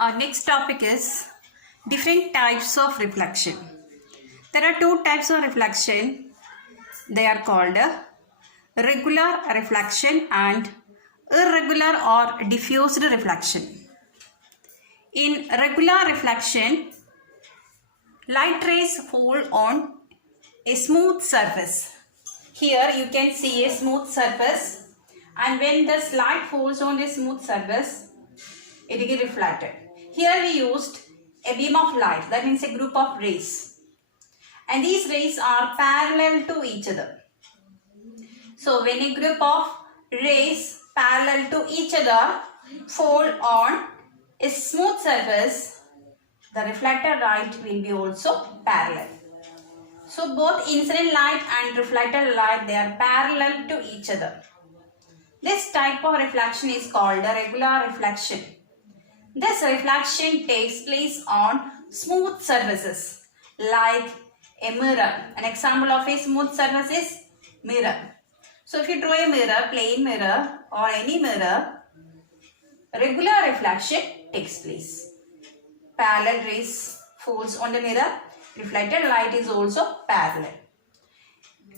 Our next topic is different types of reflection. There are two types of reflection. They are called regular reflection and irregular or diffused reflection. In regular reflection, light rays fall on a smooth surface. Here you can see a smooth surface, and when the light falls on a smooth surface, it will get reflected. Here we used a beam of light, that means a group of rays, and these rays are parallel to each other. So when a group of rays parallel to each other fall on a smooth surface, the reflected light will be also parallel. So both incident light and reflected light, they are parallel to each other. This type of reflection is called a regular reflection. This reflection takes place on smooth surfaces like a mirror. An example of a smooth surface is mirror. So if you draw a mirror, plain mirror or any mirror, regular reflection takes place. Parallel rays falls on the mirror. Reflected light is also parallel.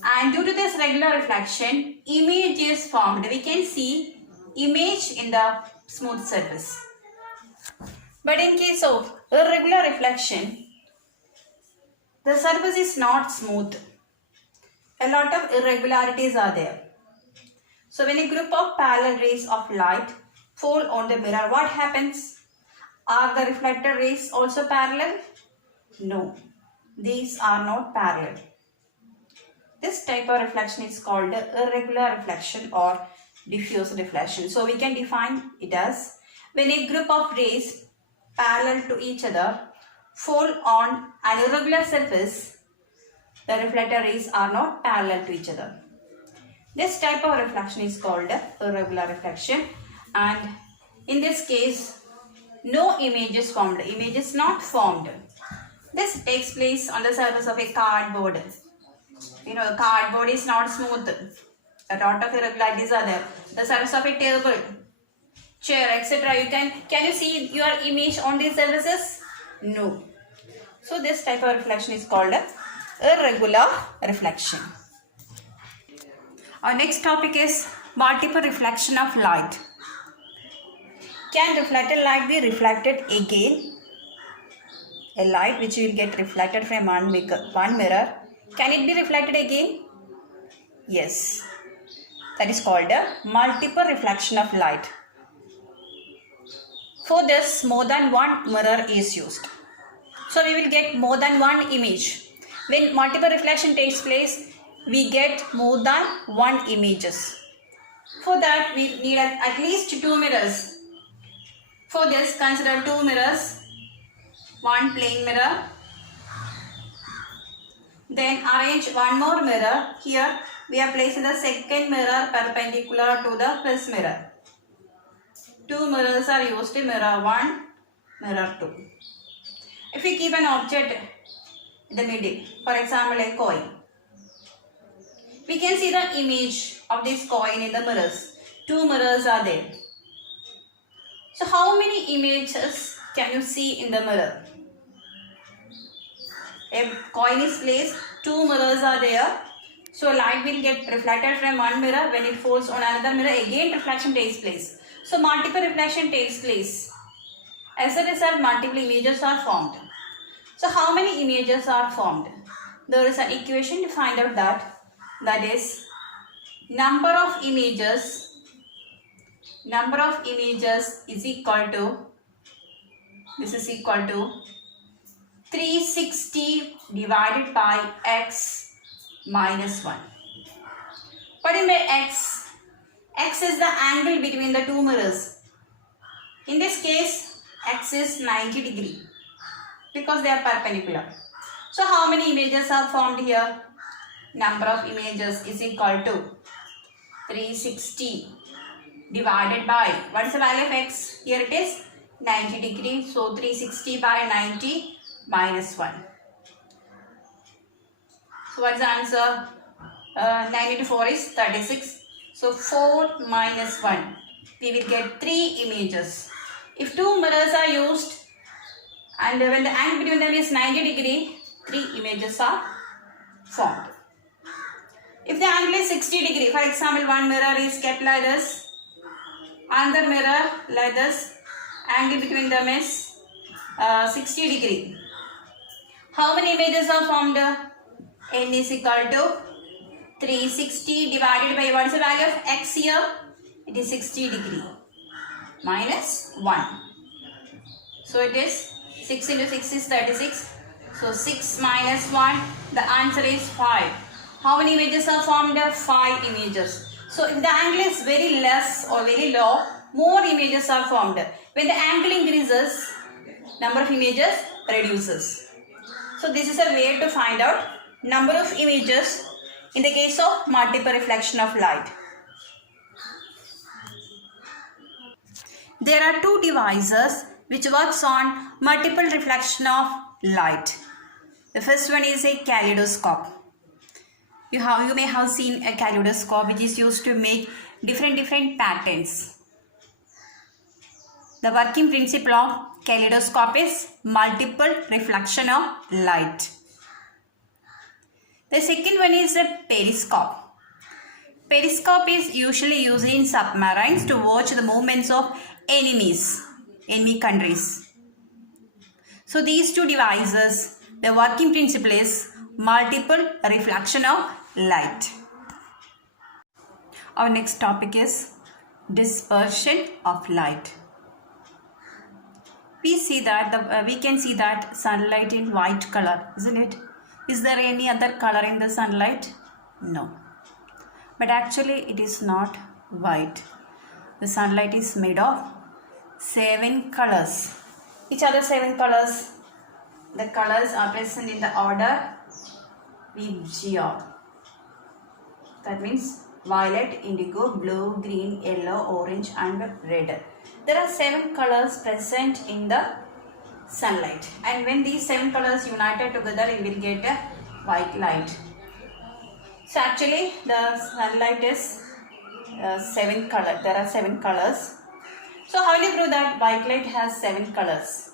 And due to this regular reflection, image is formed. We can see image in the smooth surface. But in case of irregular reflection, the surface is not smooth. A lot of irregularities are there. So when a group of parallel rays of light fall on the mirror, what happens? Are the reflected rays also parallel? No, these are not parallel. This type of reflection is called irregular reflection or diffuse reflection. So we can define it as when a group of rays parallel to each other fall on an irregular surface, the reflected rays are not parallel to each other. This type of reflection is called irregular reflection, and in this case, no image is formed. Image is not formed. This takes place on the surface of a cardboard. You know, cardboard is not smooth. A lot of irregularities are there. The surface of a table, chair, etc. Can you see your image on these surfaces? No. So this type of reflection is called irregular reflection. Our next topic is multiple reflection of light. Can reflected light be reflected again? A light which will get reflected from one mirror, can it be reflected again? Yes. That is called a multiple reflection of light. For this, more than one mirror is used. So we will get more than one image. When multiple reflection takes place, we get more than one images. For that, we need at least two mirrors. For this, consider two mirrors, one plain mirror. Then arrange one more mirror. Here we are placing the second mirror perpendicular to the first mirror. Two mirrors are used, mirror 1, mirror 2. If we keep an object in the middle, for example a coin, we can see the image of this coin in the mirrors. Two mirrors are there. So how many images can you see in the mirror? A coin is placed, two mirrors are there. So light will get reflected from one mirror. When it falls on another mirror, again reflection takes place. So multiple reflection takes place. As a result, multiple images are formed. So how many images are formed? There is an equation to find out that. That is number of images is equal to, this is equal to 360 divided by x minus 1. What do you mean by x? X is the angle between the two mirrors. In this case, x is 90 degree because they are perpendicular. So how many images are formed here? Number of images is equal to 360 divided by, what is the value of x? Here it is 90 degree. So 360 by 90 minus 1. So what's the answer? 9 into 4 is 36. So 4 minus 1. We will get 3 images. If two mirrors are used and when the angle between them is 90 degree, 3 images are formed. If the angle is 60 degree, for example, one mirror is kept like this, another mirror like this, angle between them is 60 degree. How many images are formed? N is equal to 360 divided by, what is the value of x here? It is 60 degree minus 1. So it is 6 into 6 is 36. So 6 minus 1, the answer is 5. How many images are formed? 5 images. So if the angle is very less or very low, more images are formed. When the angle increases, number of images reduces. So this is a way to find out number of images in the case of multiple reflection of light. There are two devices which works on multiple reflection of light. The first one is a kaleidoscope. You may have seen a kaleidoscope which is used to make different patterns. The working principle of kaleidoscope is multiple reflection of light. The second one is a periscope. Periscope is usually used in submarines to watch the movements of enemy countries. So these two devices, the working principle is multiple reflection of light. Our next topic is dispersion of light. We can see that sunlight in white color, isn't it? Is there any other color in the sunlight? No. But actually it is not white. The sunlight is made of 7 colors. Which are the 7 colors? The colors are present in the order Vibgyor. That means violet, indigo, blue, green, yellow, orange and red. There are 7 colors present in the sunlight, and when these 7 colors united together, you will get a white light. So actually the sunlight is 7 colors. There are 7 colors. So how will you prove that white light has 7 colors?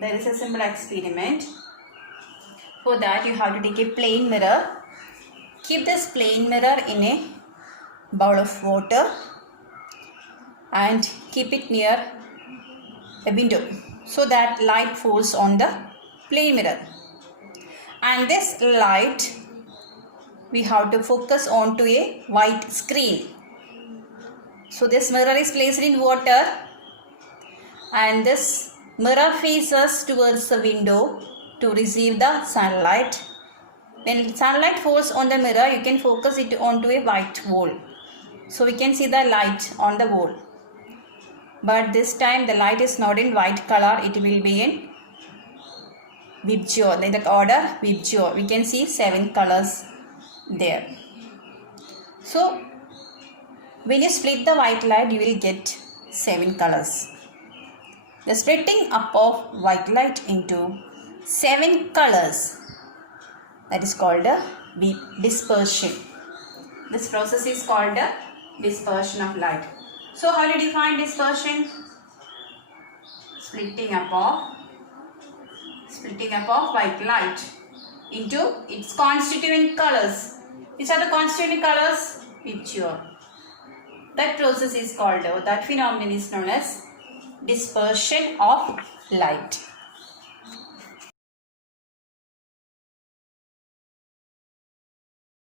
There is a simple experiment. For that you have to take a plain mirror. Keep this plain mirror in a bowl of water and keep it near a window so that light falls on the plain mirror. And this light we have to focus onto a white screen. So this mirror is placed in water and this mirror faces towards the window to receive the sunlight. When sunlight falls on the mirror, you can focus it onto a white wall. So we can see the light on the wall. But this time the light is not in white color, it will be in Vibgyor, in the order Vibgyor. We can see 7 colors there. So when you split the white light, you will get 7 colors. The splitting up of white light into 7 colors, that is called a dispersion. This process is called a dispersion of light. So how do you define dispersion? Splitting up of white light into its constituent colors. Which are the constituent colors? Vibgyor. That process is called, that phenomenon is known as dispersion of light.